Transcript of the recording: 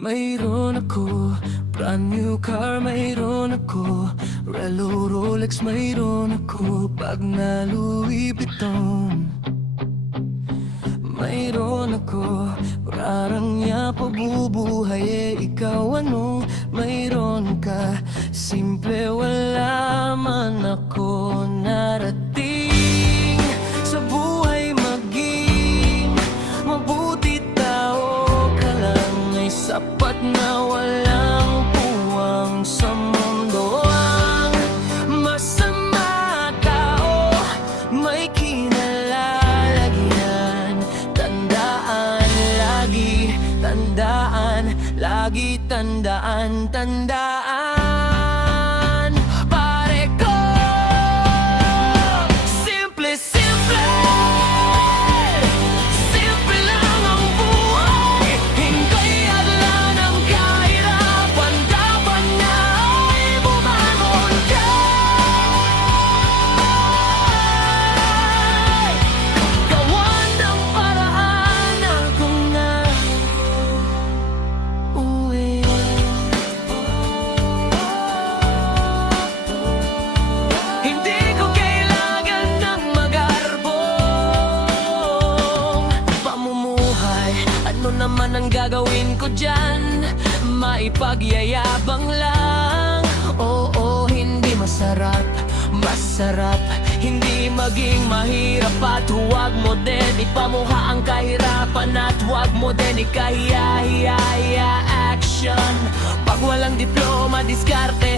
Mayroon ako brand new car, mayroon ako Relo, Rolex, mayroon ako bag na Louis Vuitton. Mayroon ako parang niya pabubuhay, ikaw ano mayroon ka? Simple, wala man ako narating sa buhay, maging mabuti tao ka lang ay sapat na, walang puwang sa mundo. Ang masama tao may kinalalagyan. Tandaan, lagi tandaan, lagi tandaan, tandaan. Pare ko, simple, simple, simple lang ang buhay. Hindi adla ng kahirapan, dapat na ay bumangon ka. Gawan ng paraan akong na uwi. Hindi ko kailangan ng magarbong pamumuhay. Ano naman ang gagawin ko dyan? Maipagyayabang lang. Oo, hindi masarap, masarap hindi maging mahirap. At huwag mo din ipamuha ang kahirapan, at huwag mo din ikahiya-hiya-hiya action. Pag walang diploma, diskarte